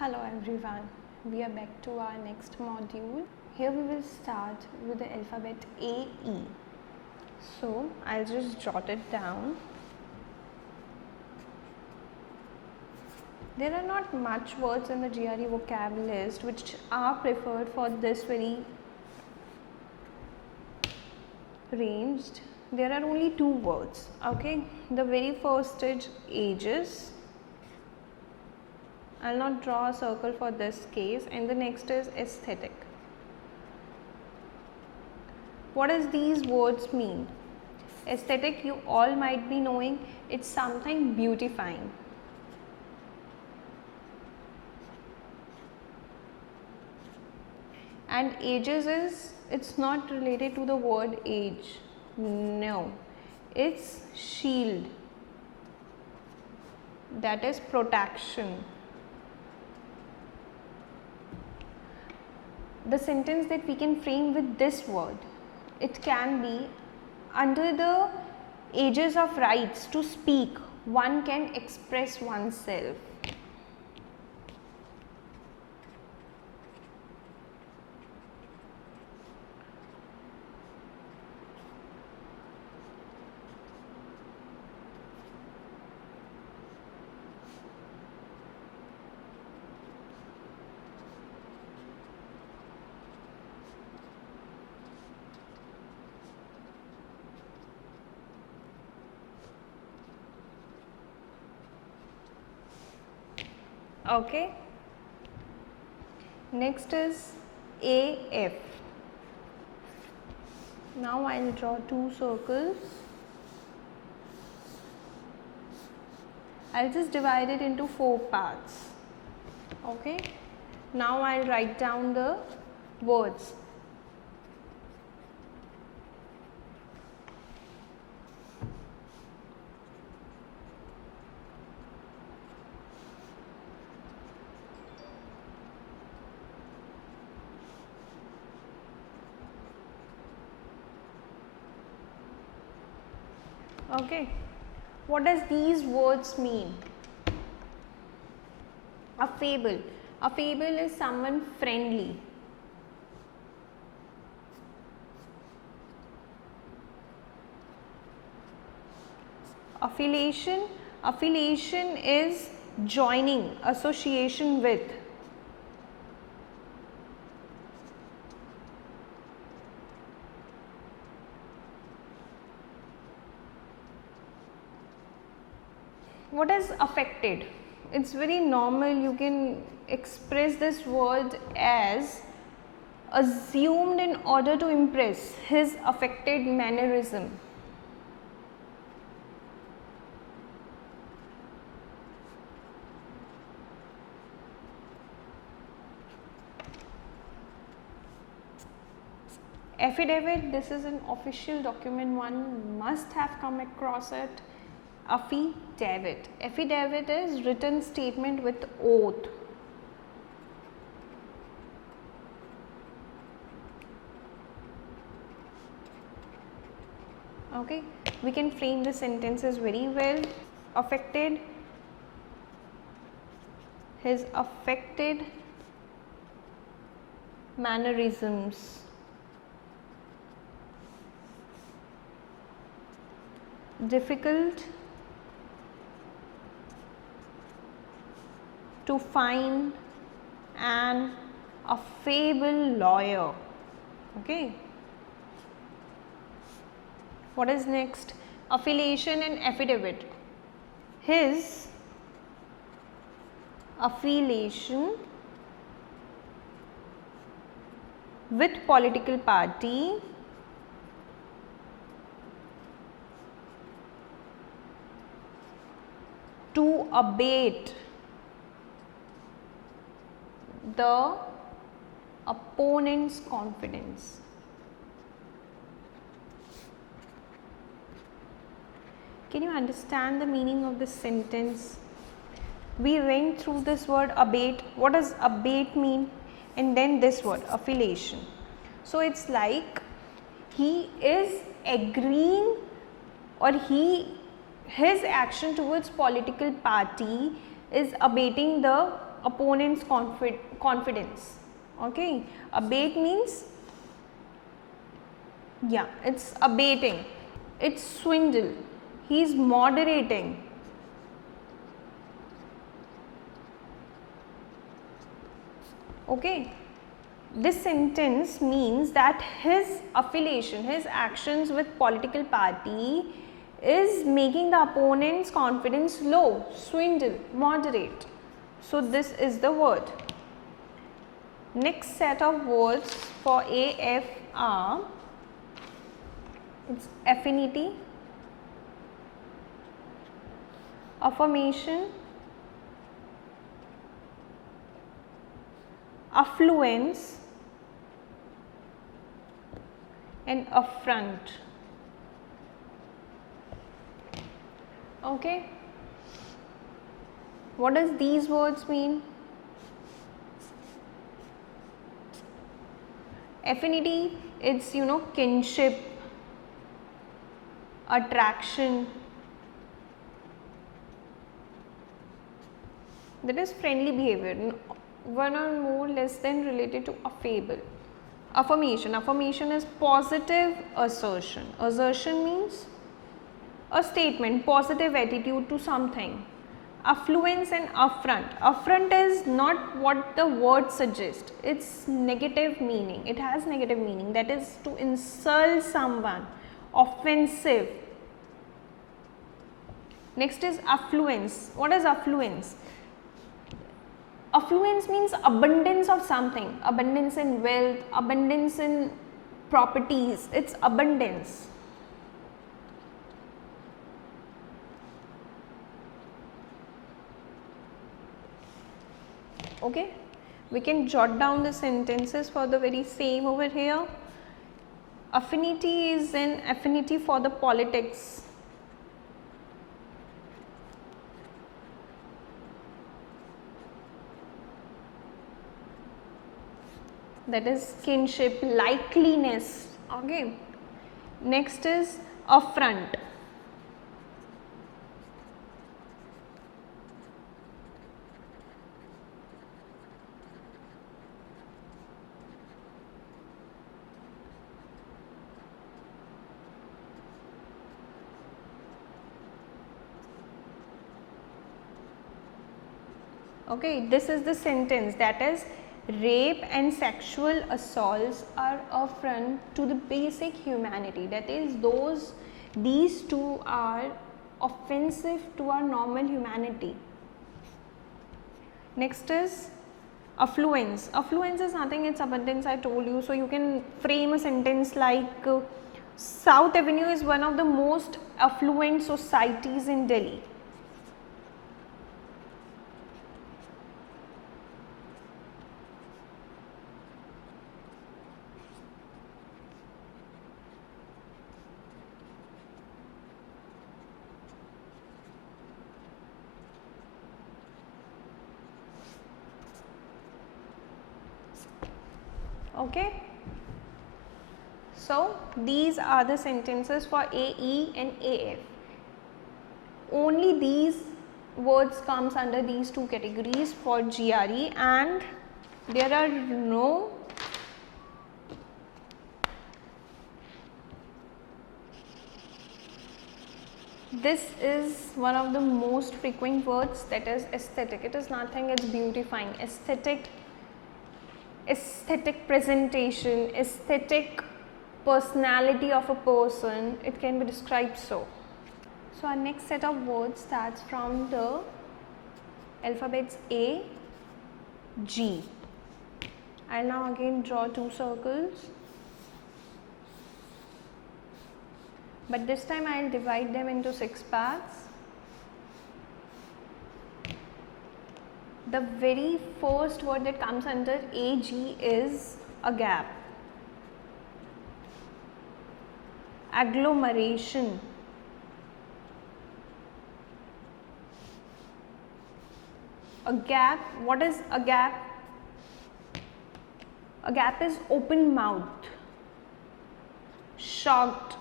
Hello everyone, we are back to our next module. Here we will start with the alphabet AE. So I'll just jot it down. There are not much words in the GRE vocab list which are preferred for this very ranged. There are only two words, okay. The very first is ages. I'll not draw a circle for this case, and the next is aesthetic. What does these words mean? Aesthetic, you all might be knowing, it's something beautifying. And ages is, it's not related to the word age. No, it's shield. That is protection. The sentence that we can frame with this word, it can be, under the ages of rights to speak, one can express oneself. Okay. Next is AF. Now I'll draw two circles. I'll just divide it into 4 parts. Okay. Now I'll write down the words. Okay, what does these words mean? A fable. A fable is someone friendly. Affiliation. Affiliation is joining, association with. What is affected? It's very normal. You can express this word as assumed in order to impress, his affected mannerism. Affidavit, this is an official document, one must have come across it. Affidavit. Affidavit is written statement with oath. Okay, we can frame the sentences very well. Affected, his affected mannerisms. Difficult to find an affable lawyer. Okay. What is next? Affiliation and affidavit. His affiliation with political party to abate the opponent's confidence. Can you understand the meaning of this sentence? We went through this word abate. What does abate mean? And then this word affiliation. So it's like he is agreeing, or his action towards political party is abating the opponent's confidence. Okay, abate means, yeah, it's abating, it's swindle, he is moderating. Okay, this sentence means that his affiliation, his actions with political party is making the opponent's confidence low, swindle, moderate. So this is the word. Next set of words for AF are, it's affinity, affirmation, affluence and affront. Okay, what does these words mean? Affinity, it's kinship, attraction, that is friendly behavior, one or more less than related to a fable. Affirmation, affirmation is positive assertion. Assertion means a statement, positive attitude to something. Affluence and affront. Affront is not what the word suggests, it's negative meaning, it has negative meaning, that is to insult someone, offensive. Next is affluence. What is affluence? Affluence means abundance of something, abundance in wealth, abundance in properties, it's abundance. Okay, we can jot down the sentences for the very same over here. Affinity is an affinity for the politics. That is kinship, likeliness. Okay. Next is affront. Okay, this is the sentence, that is, rape and sexual assaults are affront to the basic humanity. That is, these two are offensive to our normal humanity. Next is affluence. Affluence is nothing, it's abundance, I told you. So you can frame a sentence like South Avenue is one of the most affluent societies in Delhi. Okay, so these are the sentences for AE and AF. Only these words comes under these two categories for GRE, and there are no this is one of the most frequent words, that is aesthetic. It is nothing, it's beautifying. Aesthetic presentation, aesthetic personality of a person, it can be described so. So our next set of words starts from the alphabets A, G. I'll now again draw two circles, but this time I'll divide them into 6 parts. The very first word that comes under AG is a gap. Agglomeration. A gap, what is a gap? A gap is open mouth, shocked,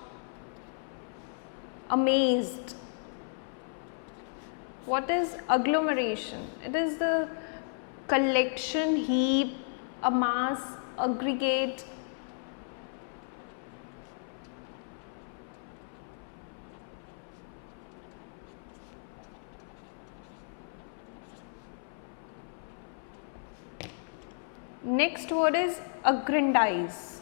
amazed. What is agglomeration? It is the collection, heap, amass, aggregate. Next word is aggrandize.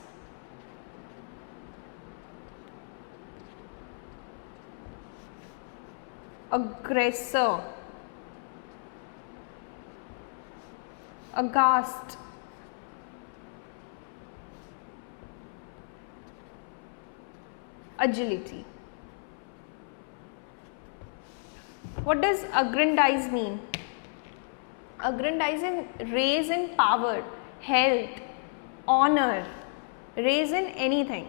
Aggressor, aghast, agility. What does aggrandize mean? Aggrandize in raise in power, health, honor, raise in anything.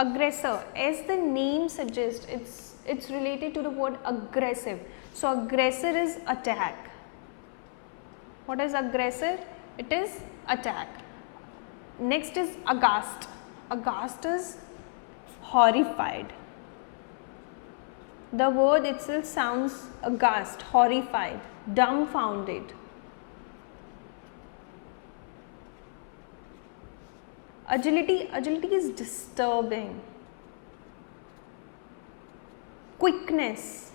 Aggressor, as the name suggests, it's related to the word aggressive. So aggressor is attack. What is aggressor? It is attack. Next is aghast. Aghast is horrified. The word itself sounds aghast, horrified, dumbfounded. Agility, agility is disturbing. Quickness.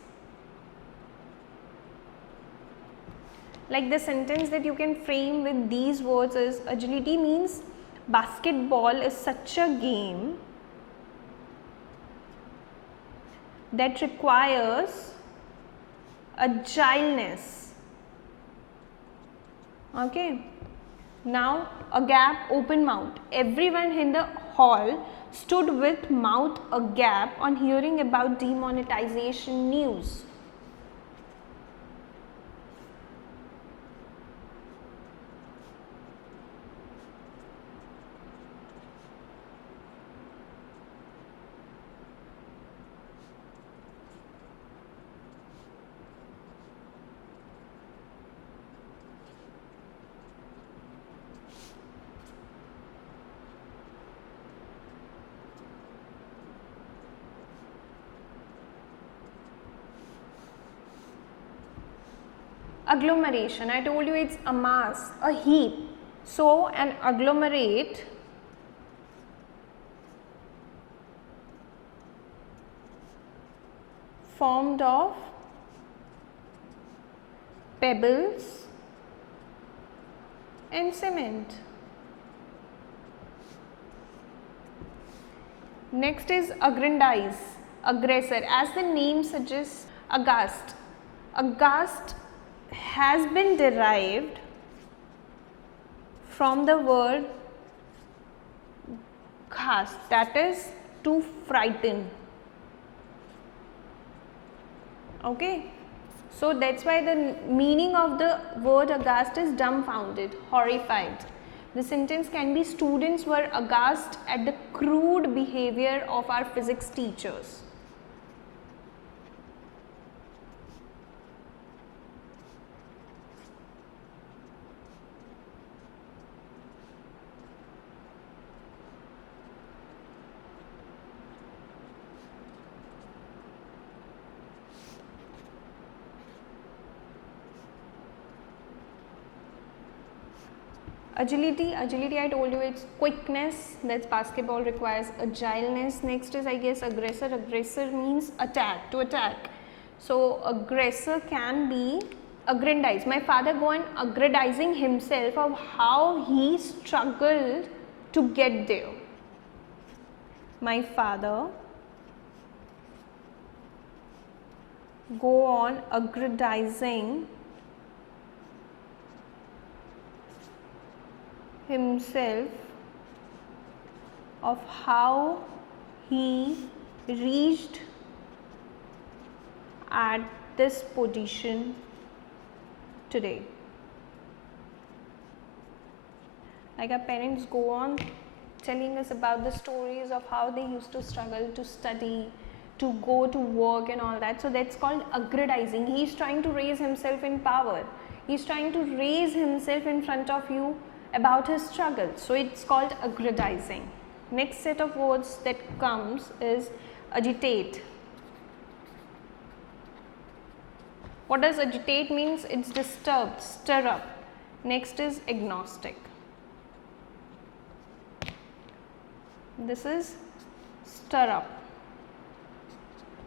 Like the sentence that you can frame with these words is, agility means basketball is such a game that requires agileness. Okay. Now a gap, open mouth. Everyone in the hall stood with mouth agape on hearing about demonetization news. Agglomeration, I told you it's a mass, a heap. So an agglomerate formed of pebbles and cement. Next is aggrandize, aggressor. As the name suggests, aghast. Aghast has been derived from the word ghast, that is to frighten. Okay, so that's why the meaning of the word aghast is dumbfounded, horrified. The sentence can be, students were aghast at the crude behavior of our physics teachers. Agility, agility I told you it's quickness, that's basketball requires agileness. Next is I guess aggressor, aggressor means attack, to attack. So aggressor can be aggrandize. My father go on aggrandizing himself of how he struggled to get there. My father go on aggrandizing himself of how he reached at this position today. Like our parents go on telling us about the stories of how they used to struggle to study, to go to work and all that. So that's called aggrandizing. He is trying to raise himself in power. He is trying to raise himself in front of you about his struggle. So it's called aggrandizing. Next set of words that comes is agitate. What does agitate means? It's disturbed, stir up. Next is agnostic. This is stir up,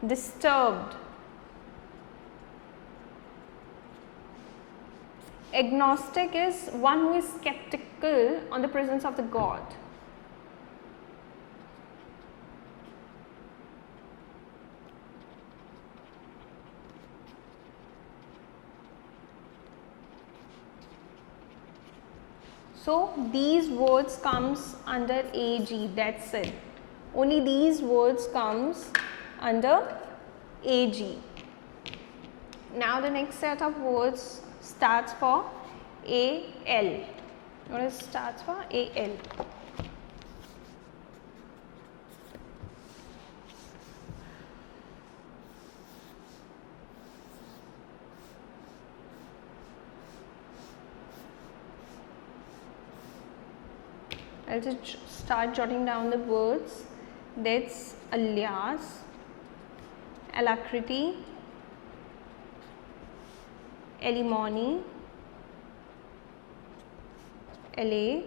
disturbed. Agnostic is one who is skeptical on the presence of the God. So these words comes under AG, that's it. Only these words comes under AG. Now the next set of words starts for AL. What is starts for AL? I'll just start jotting down the words. That's alias, alacrity, alimony, allay,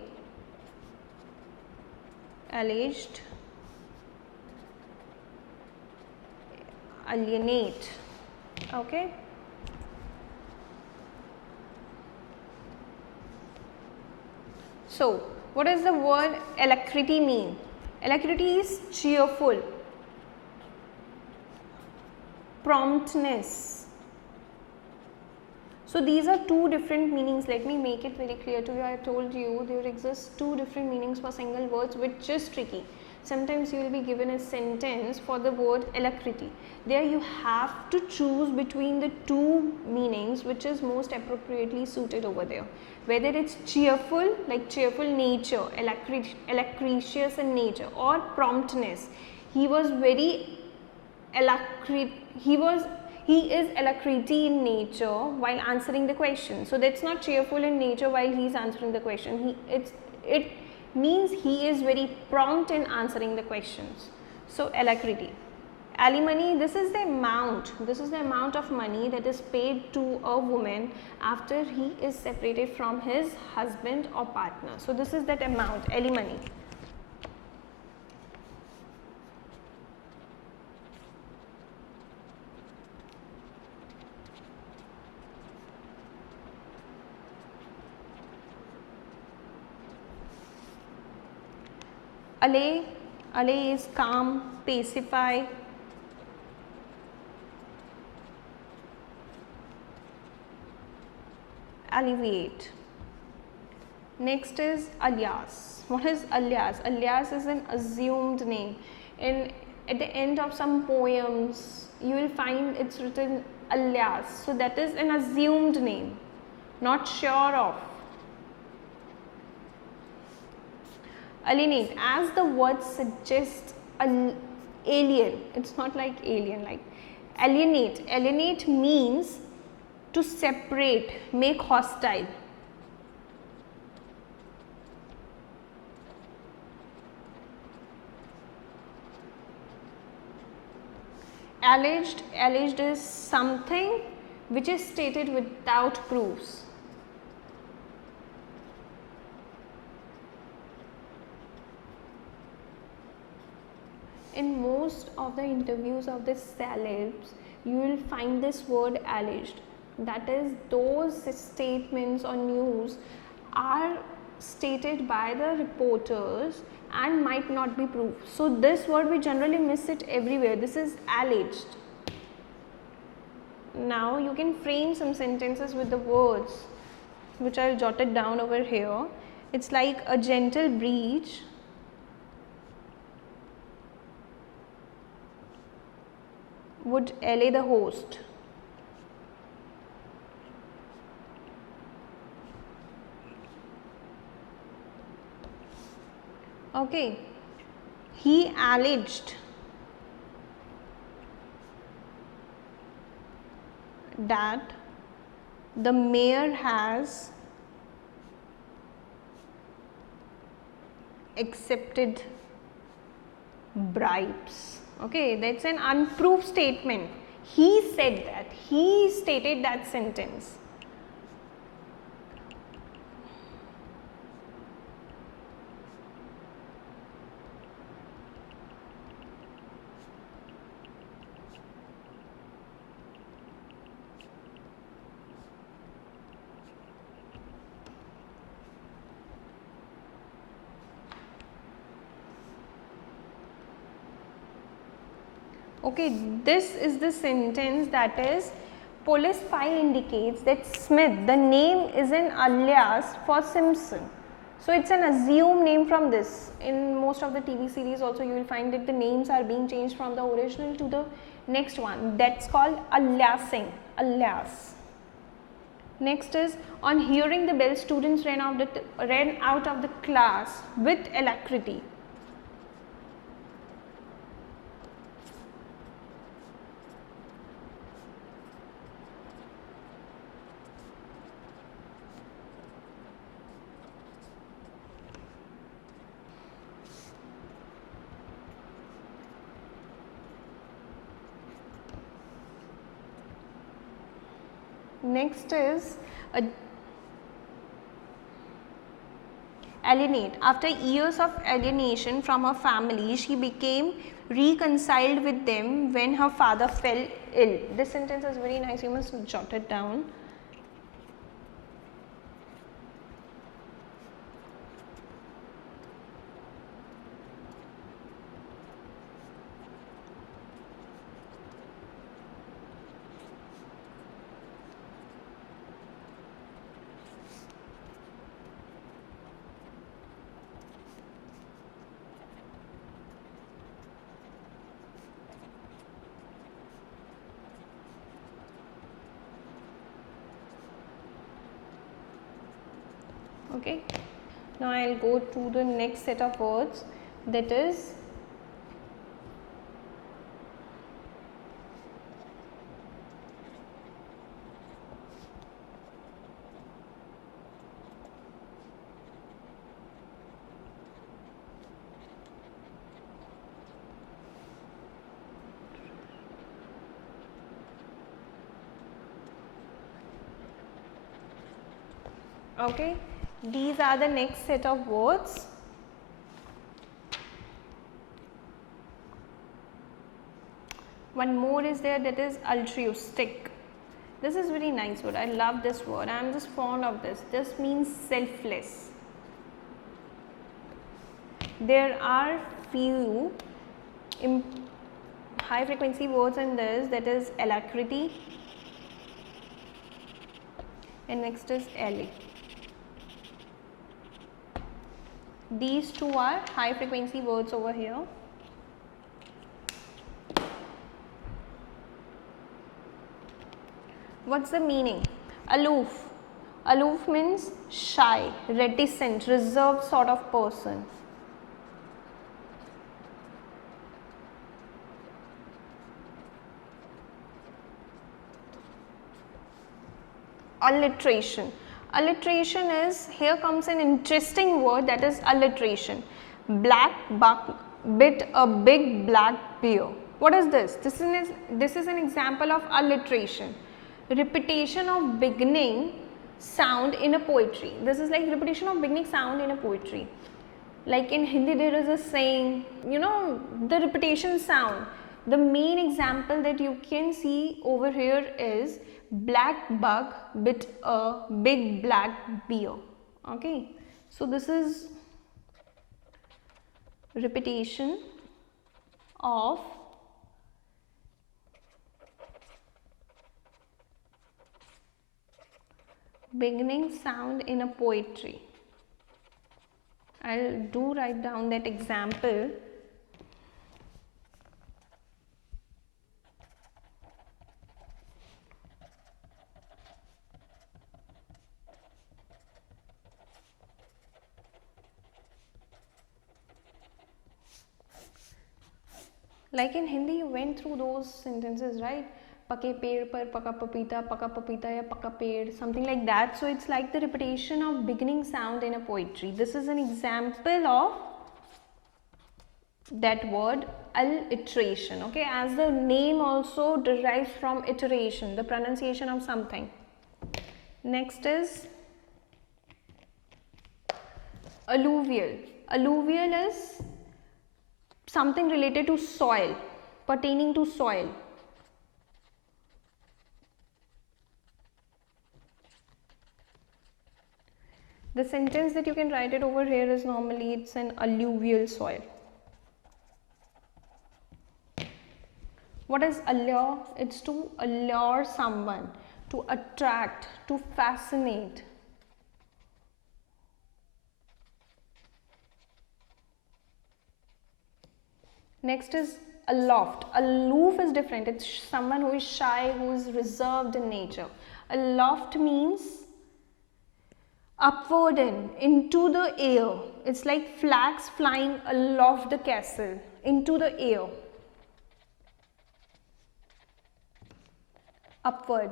alleged, alienate. Okay. So what does the word alacrity mean? Alacrity is cheerful, promptness. So these are two different meanings. Let me make it very clear to you. I told you there exists two different meanings for single words, which is tricky. Sometimes you will be given a sentence for the word alacrity. There you have to choose between the two meanings which is most appropriately suited over there. Whether it's cheerful, like cheerful nature, alacritious in nature, or promptness. He was very he is alacrity in nature while answering the question. So that's not cheerful in nature while he is answering the question. It means he is very prompt in answering the questions. So alacrity. Alimony, this is the amount of money that is paid to a woman after he is separated from his husband or partner. So this is that amount, alimony. Allay is calm, pacify. Alleviate. Next is alias. What is alias? Alias is an assumed name. At the end of some poems, you will find it's written alias. So that is an assumed name, not sure of. Alienate, as the word suggests, alien. It's not like alien, like alienate. Alienate means to separate, make hostile. Alleged is something which is stated without proofs. In most of the interviews of the celebs, you will find this word alleged. That is, those statements or news are stated by the reporters and might not be proved. So this word we generally miss it everywhere. This is alleged. Now you can frame some sentences with the words which I will jot it down over here. It's like a gentle breeze would allay the host. Okay, he alleged that the mayor has accepted bribes. Okay, that's an unproved statement. He said that. He stated that sentence. Okay, this is the sentence that is, police file indicates that Smith, the name is an alias for Simpson. So it's an assumed name from this. In most of the TV series also you will find that the names are being changed from the original to the next one. That's called aliasing, alias. Next is, on hearing the bell, students ran out of the class with alacrity. Next is alienate. After years of alienation from her family, she became reconciled with them when her father fell ill. This sentence is very nice, you must jot it down. Okay, now I will go to the next set of words, that is okay. These are the next set of words. One more is there, that is altruistic. This is very nice word. I love this word. I am just fond of this. This means selfless. There are few high frequency words in this, that is alacrity, and next is alley. These two are high frequency words over here. What's the meaning? Aloof. Aloof means shy, reticent, reserved sort of person. Alliteration. Alliteration is, here comes an interesting word, that is alliteration. Black buck bit a big black bear. What is this? This is an example of alliteration. Repetition of beginning sound in a poetry. This is like repetition of beginning sound in a poetry. Like in Hindi there is a saying, you know, the repetition sound. The main example that you can see over here is black bug bit a big black bear. Okay, so this is repetition of beginning sound in a poetry. I'll do write down that example. Like in Hindi, you went through those sentences, right? Pake ped par paka papita ya paka ped, something like that. So it's like the repetition of beginning sound in a poetry. This is an example of that word alliteration. Okay, as the name also derives from iteration, the pronunciation of something. Next is alluvial. Alluvial is something related to soil, pertaining to soil. The sentence that you can write it over here is normally it's an alluvial soil. What is allure? It's to allure someone, to attract, to fascinate. Next is aloft. Aloof is different. It's someone who is shy, who is reserved in nature. Aloft means upward and into the air. It's like flags flying aloft the castle, into the air. Upward.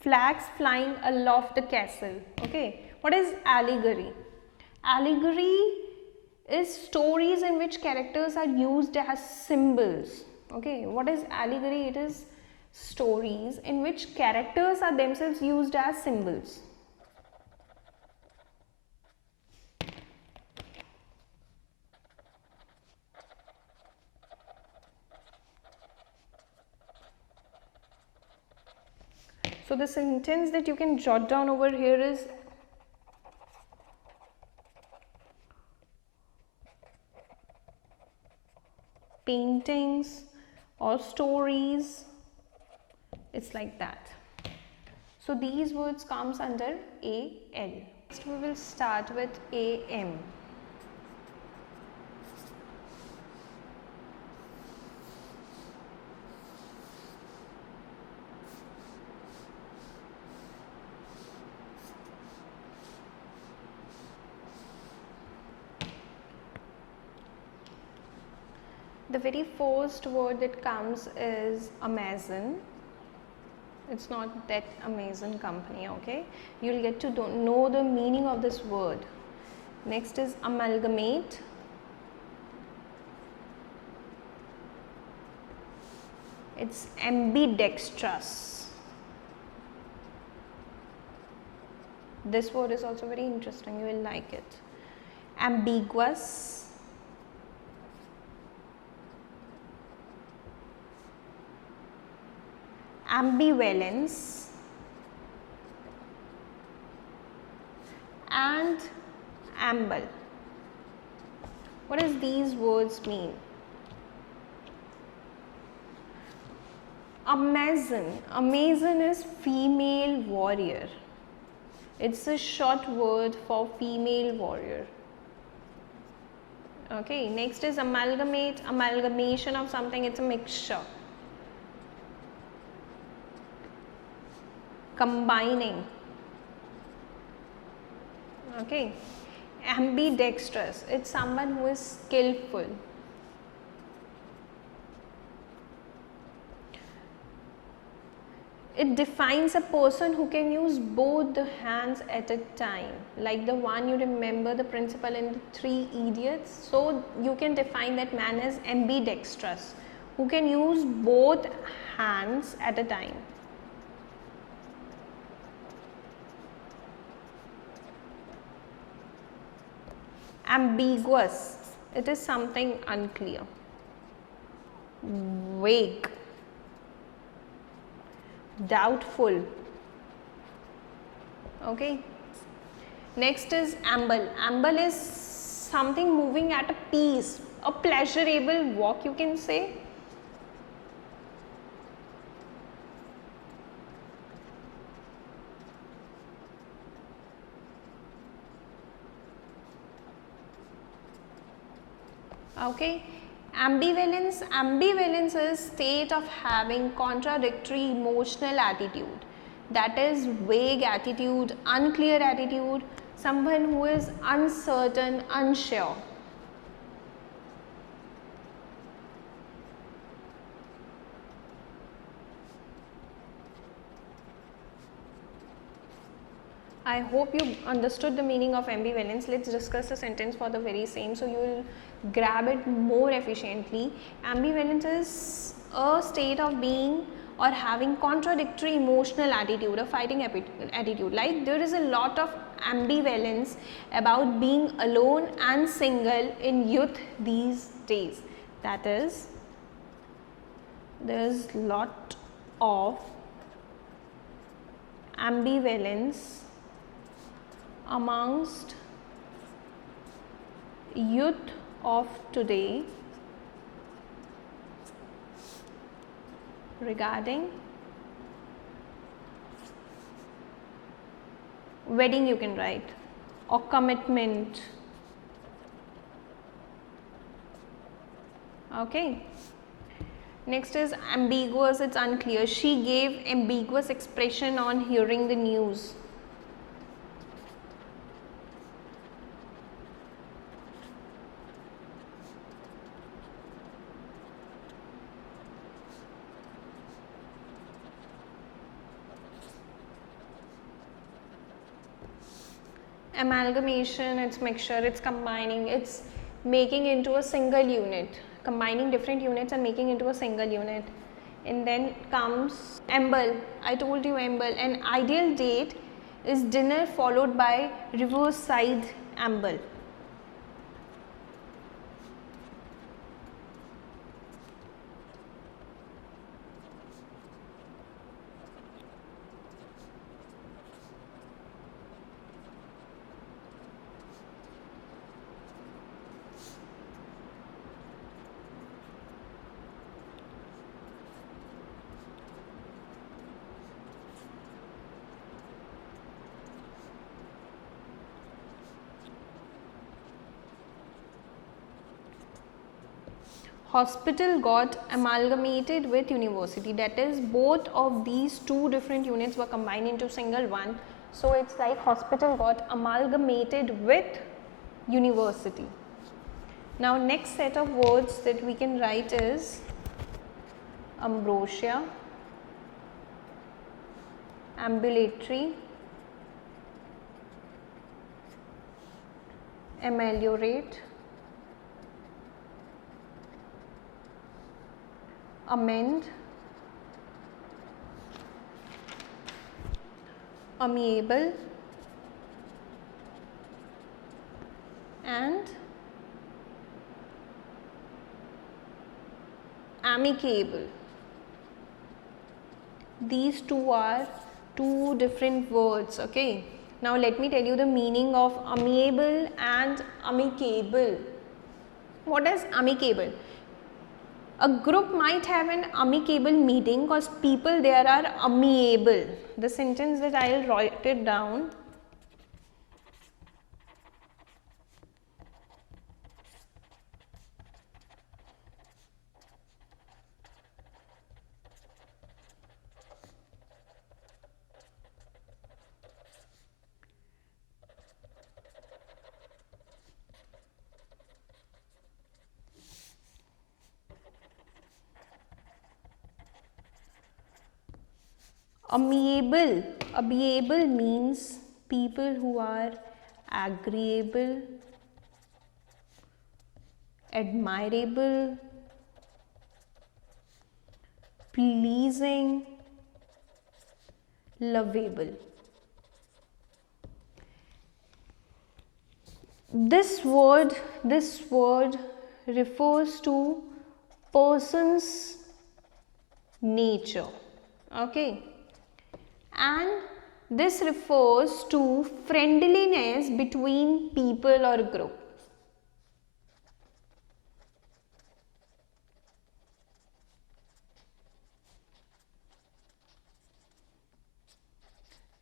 Flags flying aloft the castle. Okay, what is allegory? Allegory is stories in which characters are used as symbols. Okay, what is allegory? It is stories in which characters are themselves used as symbols. So the sentence that you can jot down over here is paintings or stories. It's like that. So these words comes under AL. Next we will start with AM. The very first word that comes is Amazon. It's not that Amazon company, okay? You'll get to know the meaning of this word. Next is amalgamate. It's ambidextrous. This word is also very interesting, you will like it. Ambiguous. Ambivalence and amble. What does these words mean? Amazon is female warrior. It's a short word for female warrior. Okay, next is amalgamate. Amalgamation of something, it's a mixture. Combining. Okay, ambidextrous, it's someone who is skillful. It defines a person who can use both the hands at a time, like the one you remember the principle in the Three Idiots. So you can define that man as ambidextrous, who can use both hands at a time. Ambiguous, it is something unclear. Vague, doubtful. Okay, next is amble. Amble is something moving at a pace, a pleasurable walk, you can say. Okay, ambivalence. Ambivalence is state of having contradictory emotional attitude. That is vague attitude, unclear attitude, someone who is uncertain, unsure. I hope you understood the meaning of ambivalence. Let's discuss the sentence for the very same so you will grab it more efficiently. Ambivalence is a state of being or having contradictory emotional attitude, a fighting attitude. Like there is a lot of ambivalence about being alone and single in youth these days. That is, there is lot of ambivalence amongst youth of today regarding wedding, you can write, or commitment. Okay. Next is ambiguous, it's unclear. She gave ambiguous expression on hearing the news. Amalgamation, it's mixture, it's combining, it's making into a single unit, combining different units and making into a single unit. And then comes amble. I told you amble. An ideal date is dinner followed by reverse side amble. Hospital got amalgamated with university, that is both of these two different units were combined into single one. So it's like hospital got amalgamated with university. Now next set of words that we can write is ambrosia, ambulatory, ameliorate, amend, amiable, and amicable. These two are two different words. Okay. Now let me tell you the meaning of amiable and amicable. What is amicable? A group might have an amicable meeting because people there are amiable. The sentence that I will write it down. Amiable means people who are agreeable, admirable, pleasing, lovable. This word refers to person's nature. Okay. And this refers to friendliness between people or group.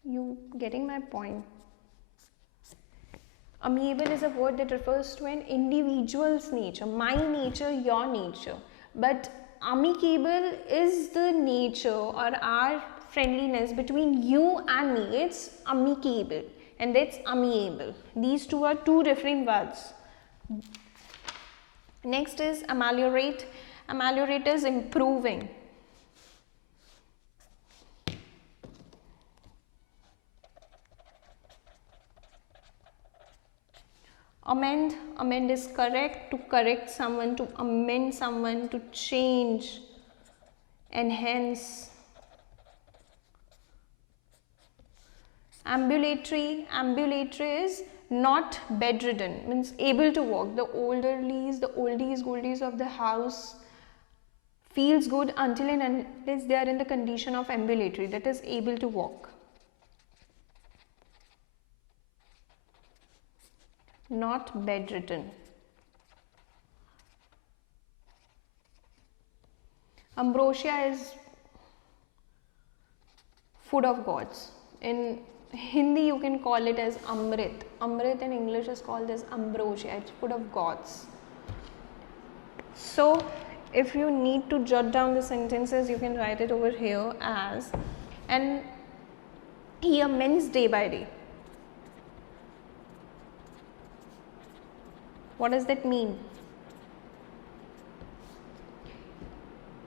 You getting my point? Amiable is a word that refers to an individual's nature, my nature, your nature. But amicable is the nature or our friendliness between you and me. It's amicable and that's amiable. These two are two different words. Next is ameliorate. Ameliorate is improving. Amend, amend is correct, to correct someone, to amend someone, to change, enhance. Ambulatory, ambulatory is not bedridden, means able to walk. The oldies, goldies of the house feels good until and unless they are in the condition of ambulatory, that is able to walk. Not bedridden. Ambrosia is food of gods. In Hindi you can call it as Amrit. Amrit in English is called as ambrosia. It's food of gods. So if you need to jot down the sentences, you can write it over here as, and he amends day by day. What does that mean?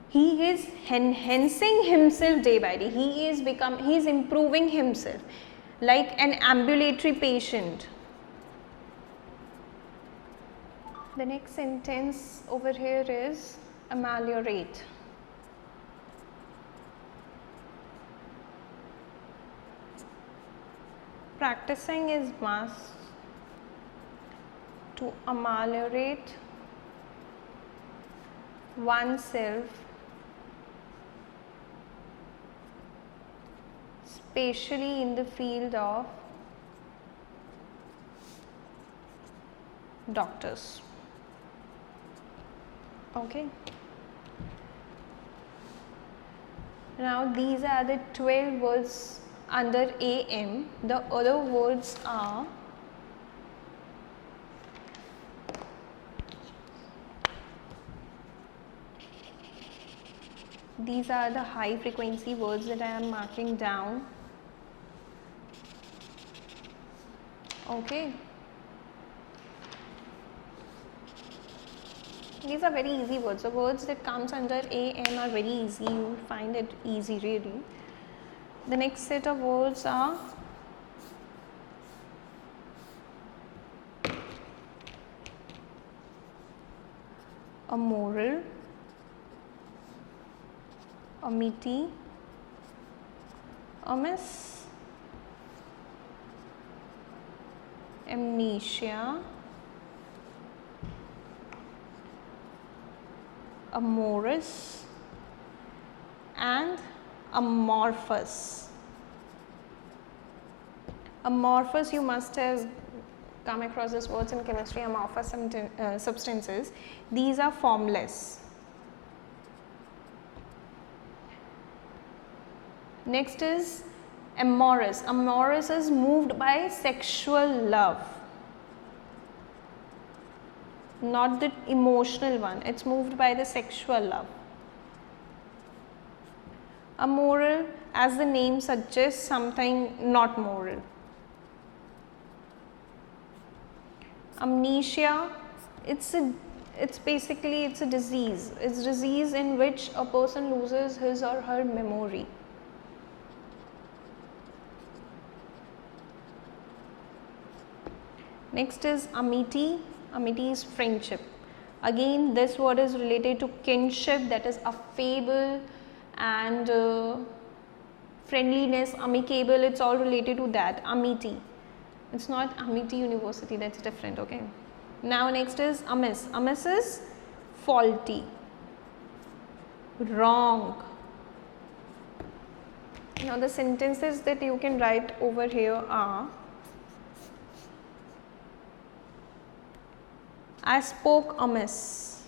He is enhancing himself day by day. He is improving himself like an ambulatory patient. The next sentence over here is ameliorate. Practicing is must to ameliorate oneself, especially in the field of doctors. Okay. Now these are the 12 words under AM. The other words are these are the high frequency words that I am marking down. Okay. These are very easy words. The words that comes under AM are very easy. You will find it easy really. The next set of words are immoral, amity, amiss, amnesia, amorous, and amorphous. Amorphous, you must have come across these words in chemistry, amorphous substances. These are formless. Next is amorous. Amorous is moved by sexual love, not the emotional one. It's moved by the sexual love. Immoral, as the name suggests, something not moral. Amnesia, it's basically a disease. It's a disease in which a person loses his or her memory. Next is amity. Amity is friendship. Again, this word is related to kinship, that is affable and friendliness, amicable. It's all related to that. Amity. It's not Amity University, that's different. Okay. Now next is amiss. Amiss is faulty, wrong. Now the sentences that you can write over here are: I spoke amiss,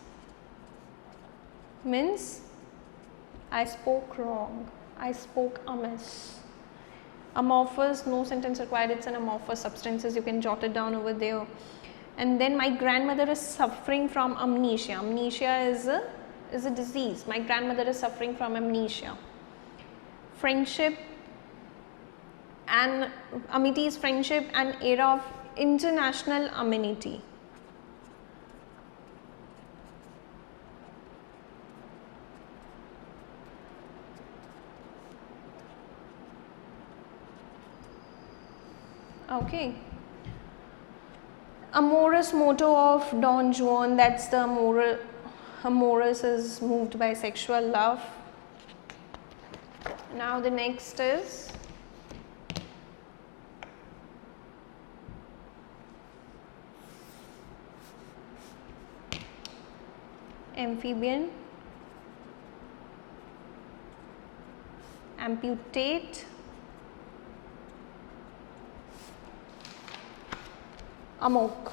means I spoke wrong. I spoke amiss. Amorphous, no sentence required, it's an amorphous substances. You can jot it down over there. And then my grandmother is suffering from amnesia. Amnesia is a disease. My grandmother is suffering from amnesia. Friendship and amity is friendship and era of international amenity. Okay. Amorous motto of Don Juan, that's the Amorous is moved by sexual love. Now the next is amphibian, amputate, amok.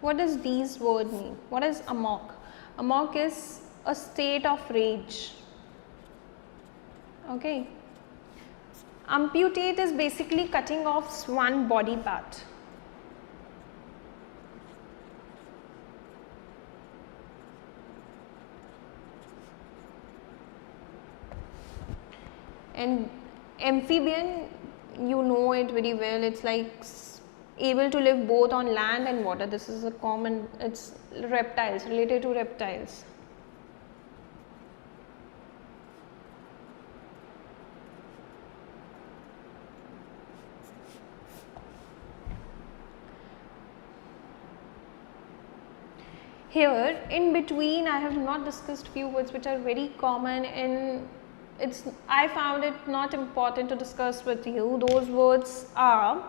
What does these words mean? What is amok? Amok is a state of rage. Okay. Amputate is basically cutting off one body part. And amphibian, you know it very well, it's like able to live both on land and water. This is a common, it's reptiles, related to reptiles. Here in between I have not discussed few words which are very common in I found it not important to discuss with you. Those words are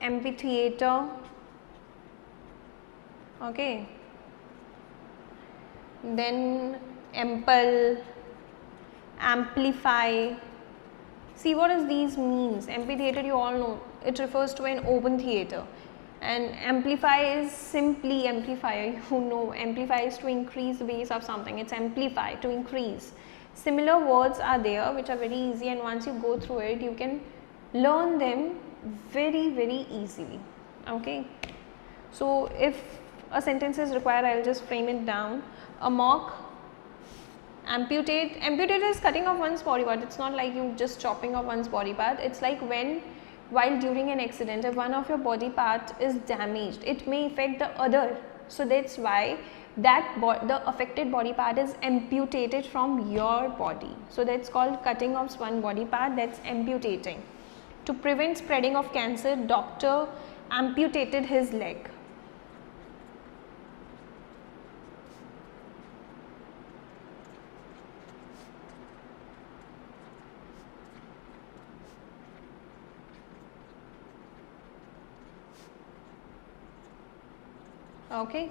amphitheater, okay, then ample, amplify. See, what does these means? Amphitheater, you all know, it refers to an open theater, and amplify is simply amplifier. You know, amplify is to increase the base of something. It's amplify, to increase. Similar words are there which are very easy, and once you go through it you can learn them very easily. Okay, so if a sentence is required, I will just frame it down. Amok, amputate. Amputate is cutting off one's body part. It's not like you just chopping off one's body part. It's like while during an accident, if one of your body part is damaged, it may affect the other. So that's why the affected body part is amputated from your body. So that's called cutting off one body part, that's amputating. To prevent spreading of cancer, doctor amputated his leg. Okay.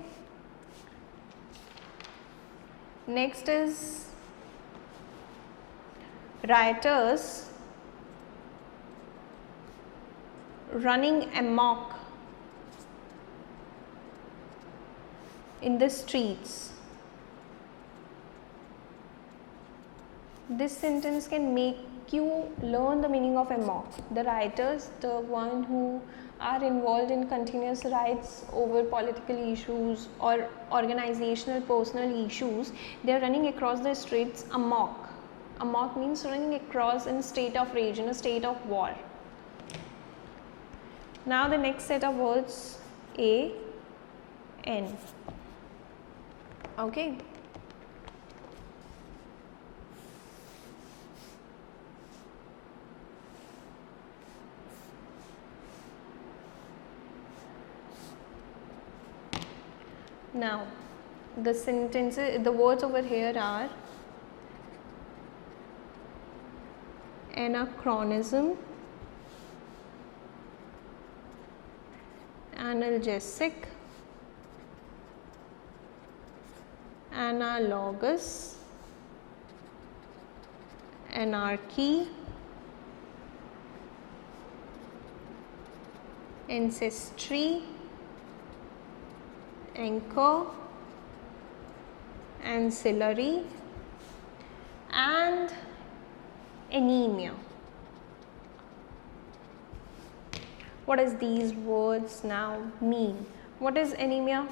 Next is rioters running amok in the streets. This sentence can make you learn the meaning of amok. The rioters, the one who are involved in continuous riots over political issues or organizational personal issues, they are running across the streets amok. Amok means running across in a state of rage, in a state of war. Now the next set of words, A, N. Okay. Now, the sentences, the words over here are anachronism, analgesic, analogous, anarchy, ancestry, anchor, ancillary, and anemia. What does these words now mean? What is anemia?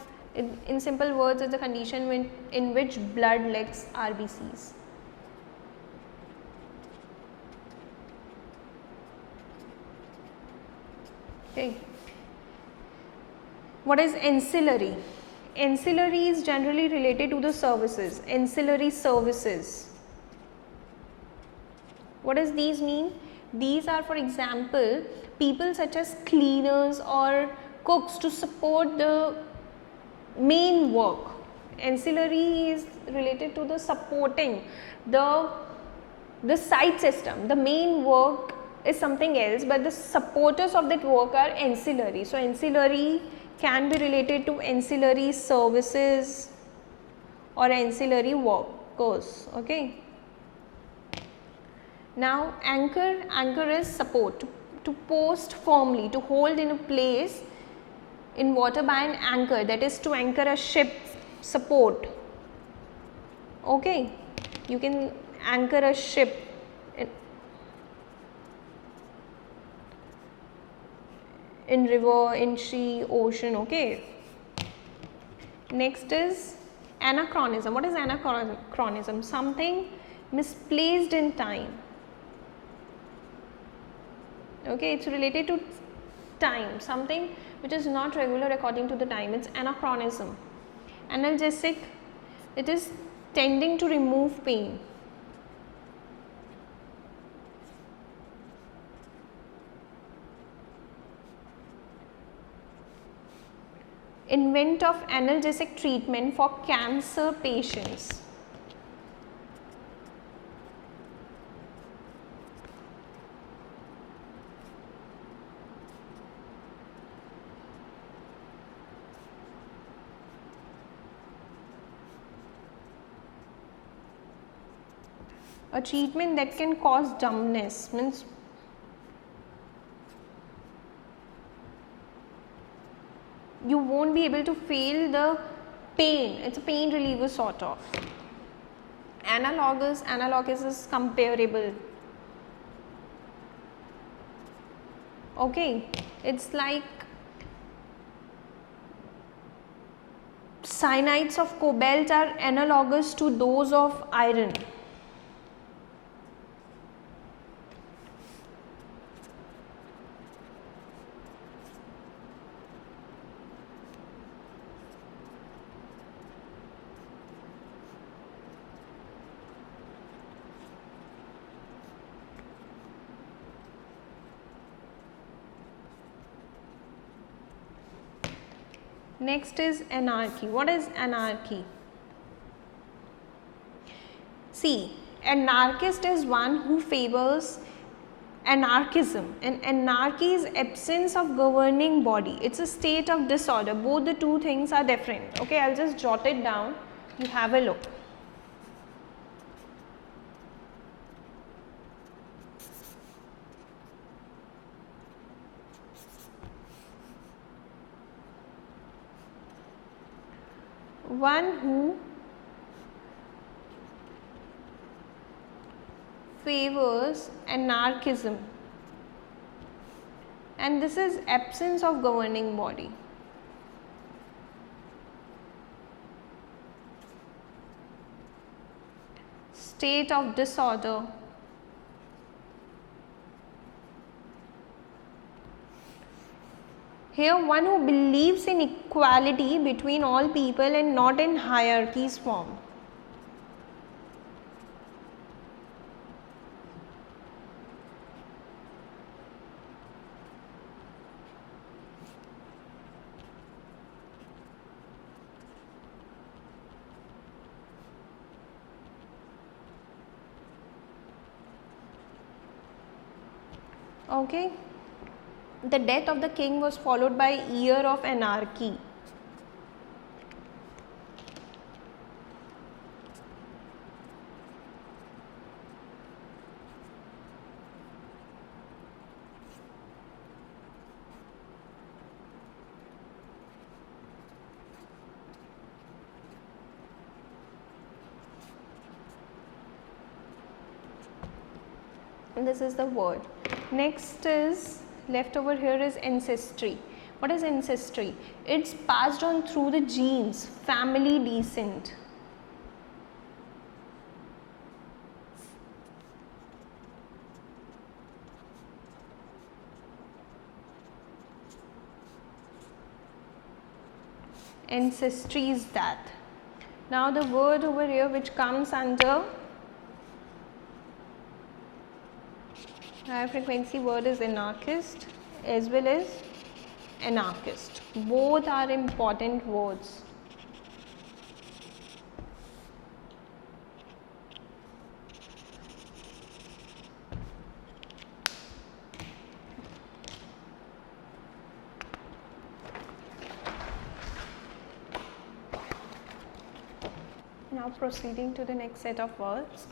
In simple words, it's a condition in which blood lacks RBCs. Okay. What is ancillary? Ancillary is generally related to the services, ancillary services. What does these mean? These are, for example, people such as cleaners or cooks to support the main work. Ancillary is related to the supporting the side system. The main work is something else, but the supporters of that work are ancillary. So ancillary can be related to ancillary services or ancillary workers. Okay. Now anchor is support, to post firmly, to hold in a place in water by an anchor, that is to anchor a ship, support. Okay, you can anchor a ship in river, in sea, ocean. Okay. Next is anachronism. What is anachronism? Something misplaced in time. Okay, it's related to time, something which is not regular according to the time. It's anachronism. Analgesic, it is tending to remove pain. Invent of analgesic treatment for cancer patients. A treatment that can cause dumbness, means you won't be able to feel the pain. It's a pain reliever sort of. Analogous is comparable. Okay, it's like cyanides of cobalt are analogous to those of iron. Next is anarchy. What is anarchy? See, anarchist is one who favors anarchism, and anarchy is absence of governing body. It's a state of disorder. Both the two things are different. Okay, I'll just jot it down. You have a look. One who favors anarchism, and this is absence of governing body. State of disorder. Here, one who believes in equality between all people and not in hierarchies form. Okay. The death of the king was followed by a year of anarchy. And this is the word. Next is left over here is ancestry. What is ancestry? It's passed on through the genes, family descent. Ancestry is that. Now the word over here which comes under Higher frequency word is anarchist as well as anarchist. Both are important words. Now proceeding to the next set of words.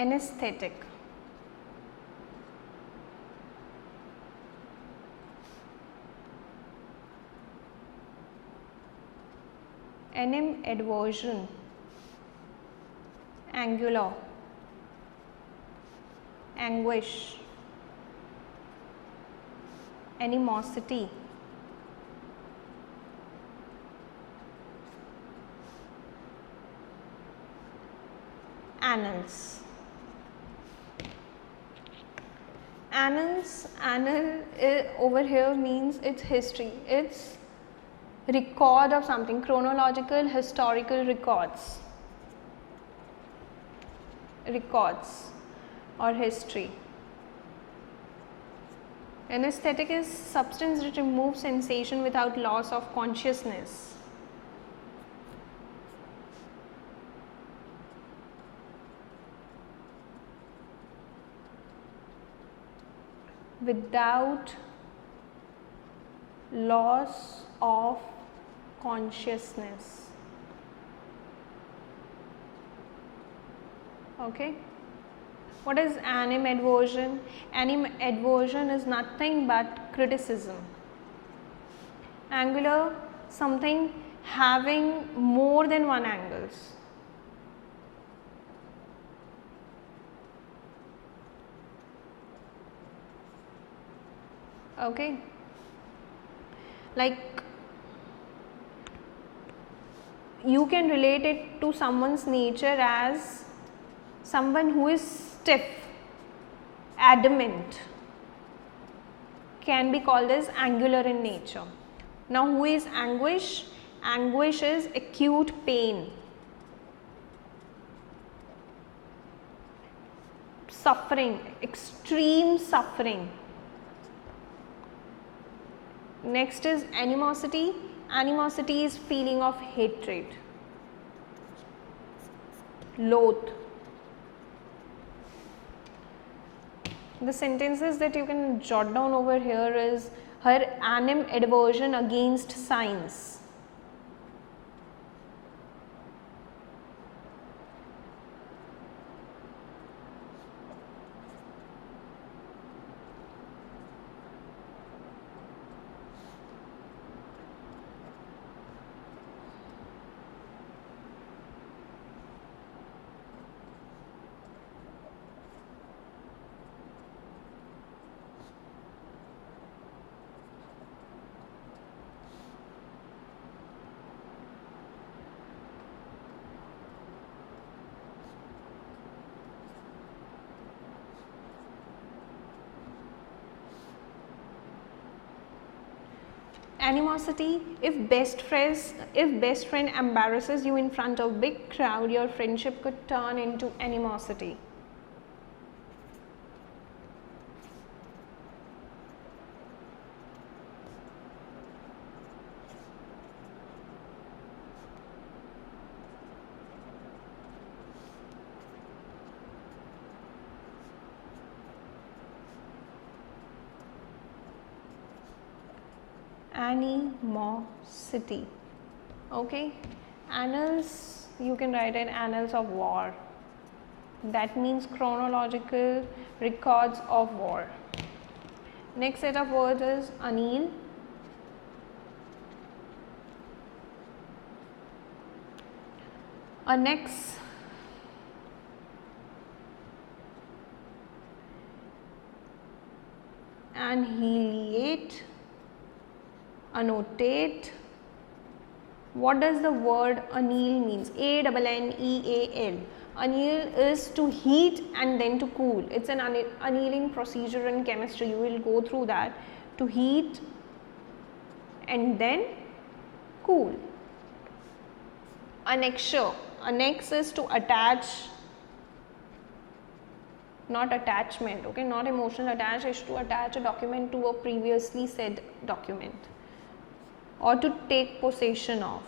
Anesthetic. Animadversion. Angular. Anguish. Animosity. Annals. Annal over here means it's history, it's record of something, chronological, historical records or history. Anesthetic is substance that removes sensation without loss of consciousness. Without loss of consciousness. Okay. What is animadversion? Animadversion is nothing but criticism. Angular, something having more than one angles. Okay, like you can relate it to someone's nature as someone who is stiff, adamant, can be called as angular in nature. Now, who is anguish? Anguish is acute pain, suffering, extreme suffering. Next is animosity. Animosity is feeling of hatred, loath. The sentences that you can jot down over here is her animadversion against science. Animosity, if best friend embarrasses you in front of big crowd, your friendship could turn into animosity. Animosity. Okay, annals, you can write in annals of war. That means chronological records of war. Next set of words is anneal. Annex. Annihilate. Annotate. What does the word anneal means? A-N-N-E-A-L. Anneal is to heat and then to cool. It's an annealing procedure in chemistry. You will go through that. To heat and then cool. Annexure. Annex is to attach, not attachment, okay, not emotional attach, is to attach a document to a previously said document or to take possession of.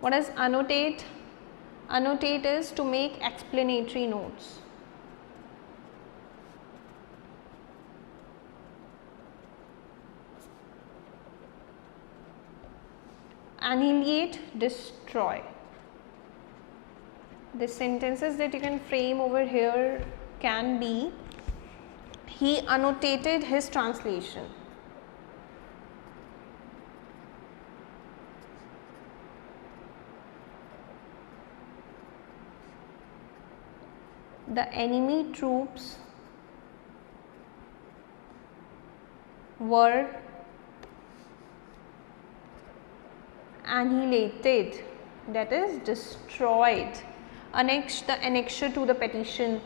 What is annotate? Annotate is to make explanatory notes. Annihilate, destroy. The sentences that you can frame over here can be, he annotated his translation. The enemy troops were annihilated, that is destroyed. Annex, the annexure to the petition.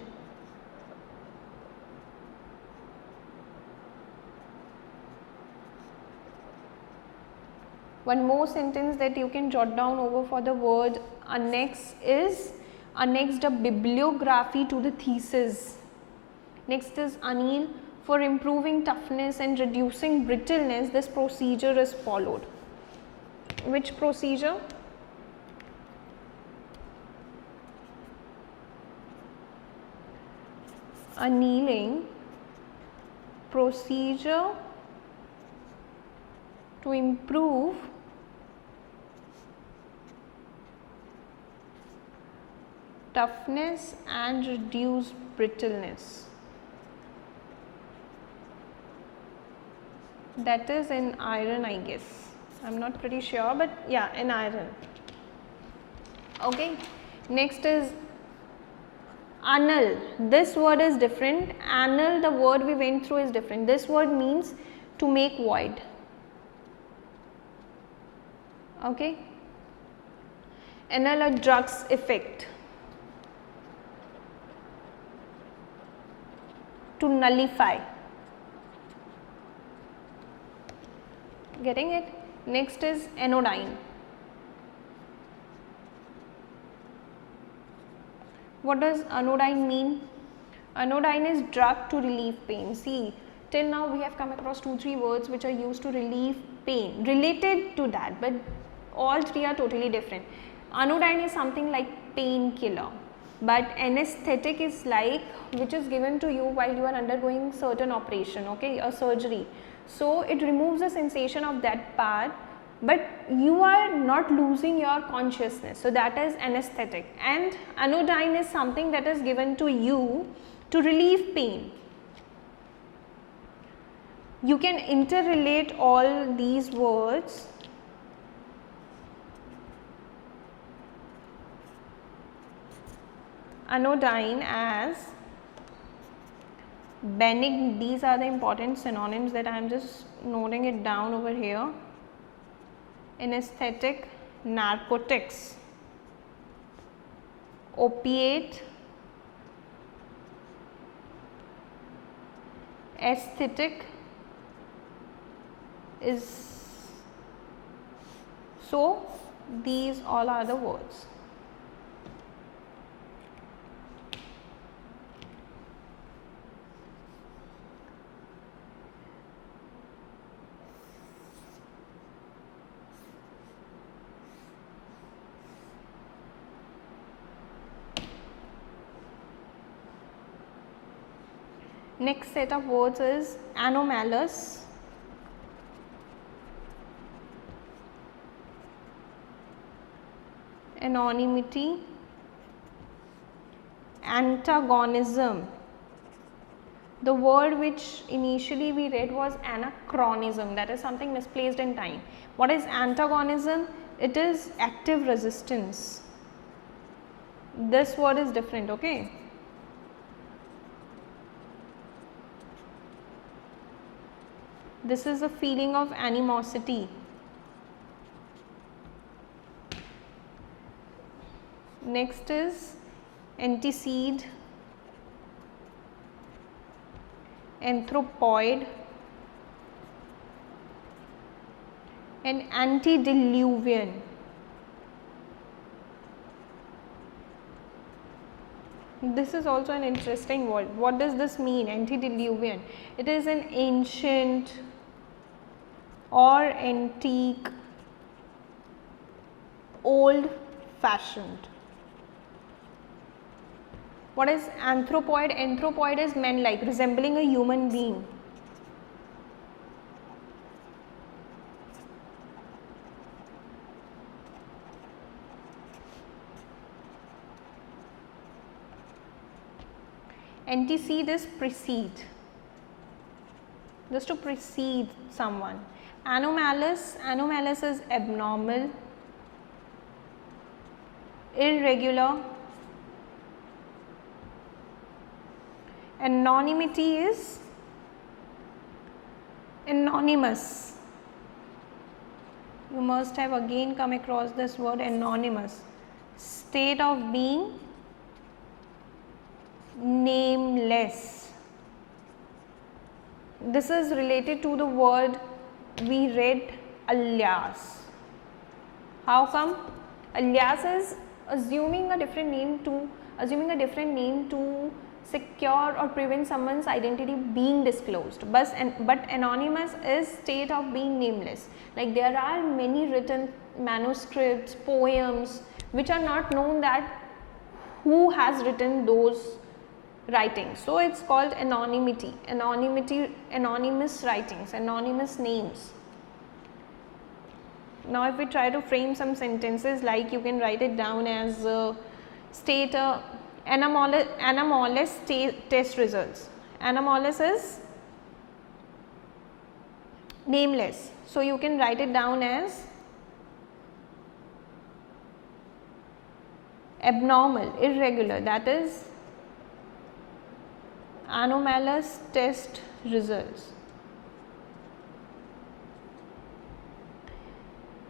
One more sentence that you can jot down over for the word annex is, annexed a bibliography to the thesis. Next is anneal. For improving toughness and reducing brittleness, this procedure is followed. Which procedure? Annealing procedure to improve toughness and reduce brittleness. That is in iron, I guess. I'm not pretty sure, but yeah, in iron. Okay. Next is annul. This word is different. Annul, the word we went through, is different. This word means to make void. Okay. Annul, a drug's effect. To nullify. Getting it? Next is anodyne. What does anodyne mean? Anodyne is drug to relieve pain. See, till now we have come across 2-3 words which are used to relieve pain related to that, but all three are totally different. Anodyne is something like painkiller, but anesthetic is like which is given to you while you are undergoing certain operation, okay, a surgery. So it removes the sensation of that part, but you are not losing your consciousness. So that is anesthetic. And anodyne is something that is given to you to relieve pain. You can interrelate all these words. Anodyne as benign. These are the important synonyms that I am just noting it down over here. Anesthetic, narcotics, opiate, aesthetic is, so these all are the words. Next set of words is anomalous, anonymity, antagonism. The word which initially we read was anachronism, that is something misplaced in time. What is antagonism? It is active resistance. This word is different, okay. This is a feeling of animosity. Next is antecede, anthropoid, and antediluvian. This is also an interesting word. What does this mean? Antediluvian. It is an ancient or antique, old fashioned. What is anthropoid? Anthropoid is man like, resembling a human being. Antecede is precede, just to precede someone. Anomalous, anomalous is abnormal, irregular. Anonymity is anonymous. You must have again come across this word, anonymous. State of being nameless. This is related to the word we read, alias. How come? Alias is assuming a different name to secure or prevent someone's identity being disclosed. But anonymous is state of being nameless. Like there are many written manuscripts, poems which are not known that who has written those writings. So it's called anonymity, anonymous writings, anonymous names. Now if we try to frame some sentences, like you can write it down as state anomalous test results. Anomalous is nameless, so you can write it down as abnormal, irregular, that is anomalous test results.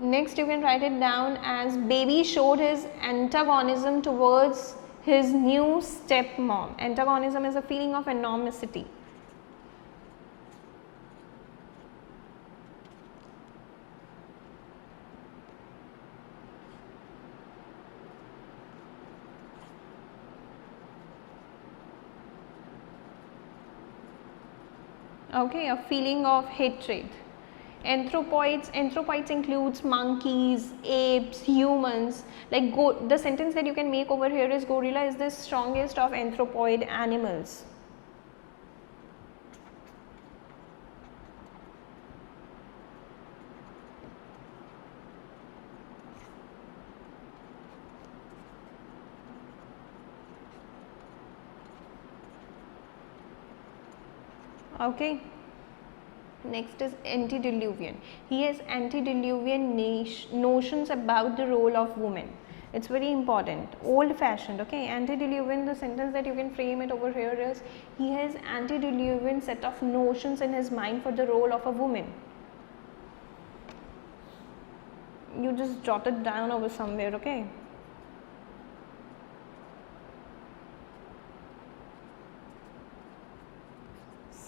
Next you can write it down as baby showed his antagonism towards his new stepmom. Antagonism is a feeling of animosity. Okay, a feeling of hatred. Anthropoids includes monkeys, apes, humans. Like the sentence that you can make over here is gorilla is the strongest of anthropoid animals. Okay. Next is antediluvian. He has antediluvian notions about the role of woman. It's very important. Old fashioned. Okay. Antediluvian, the sentence that you can frame it over here is he has antediluvian set of notions in his mind for the role of a woman. You just jot it down over somewhere. Okay.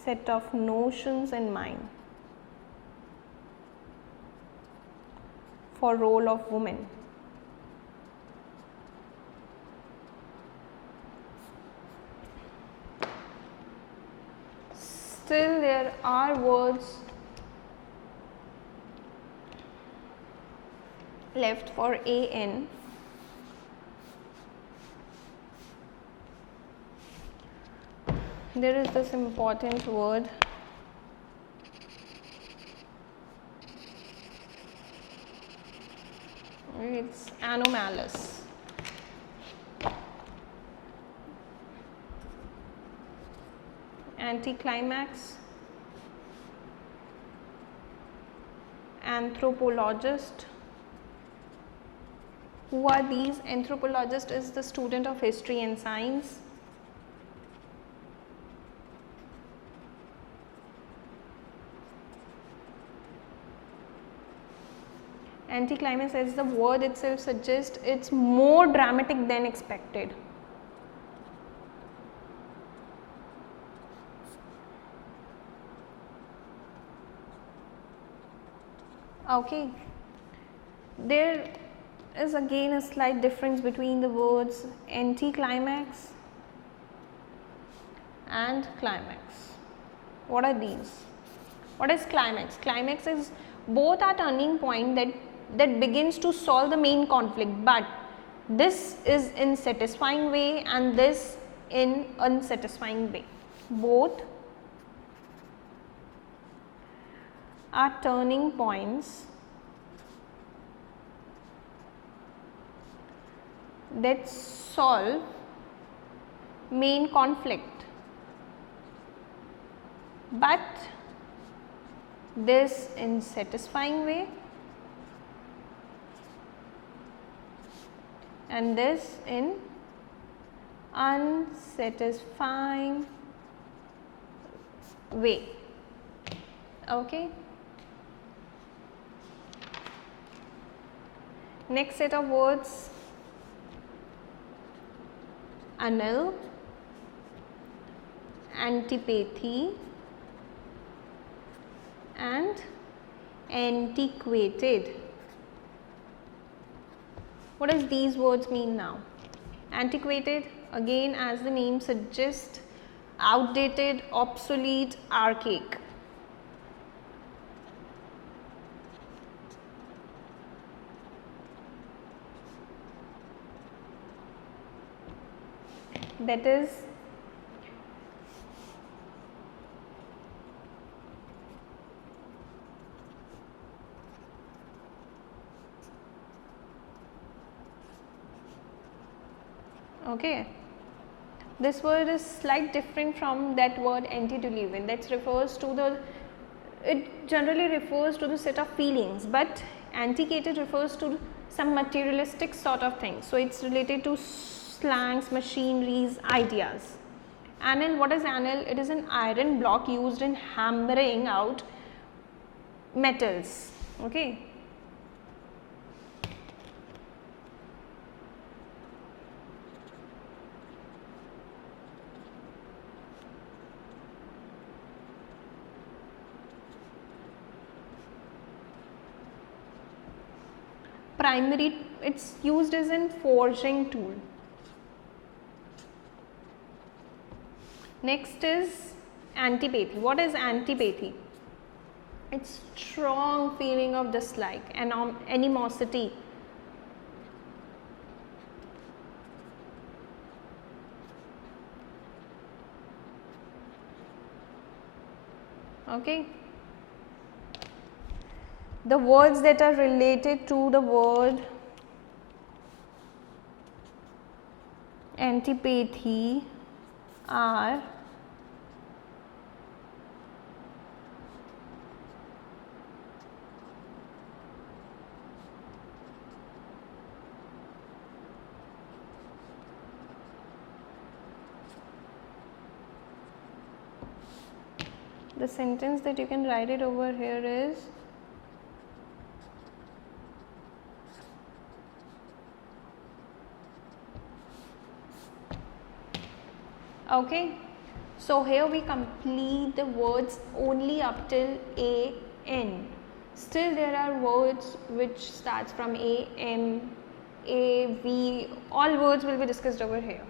Set of notions in mind for role of woman. Still there are words left for an. There is this important word it's anomalous. Anticlimax, anthropologist. Who are these? Anthropologist is the student of history and science. Anticlimax, as the word itself suggests, it's more dramatic than expected. Okay, there is again a slight difference between the words anticlimax and climax. What are these? What is climax? Climax is both are turning point that begins to solve the main conflict, but this is in satisfying way and this in unsatisfying way. Both are turning points that solve main conflict, but this in satisfying way and this in unsatisfying way. Okay. Next set of words, annul, antipathy and antiquated. What does these words mean now? Antiquated, again as the name suggests, outdated, obsolete, archaic. That is okay. This word is slight different from that word antediluvian. That refers to the, it generally refers to the set of feelings, but antiquated refers to some materialistic sort of thing. So it's related to slangs, machineries, ideas. Anil, what is anil? It is an iron block used in hammering out metals. Okay. Primary, it's used as in forging tool. Next is antipathy. What is antipathy? It's strong feeling of dislike and animosity. Okay. The words that are related to the word antipathy are the sentence that you can write it over here is okay. So here we complete the words only up till A, N. Still there are words which starts from A, M, A, V, all words will be discussed over here.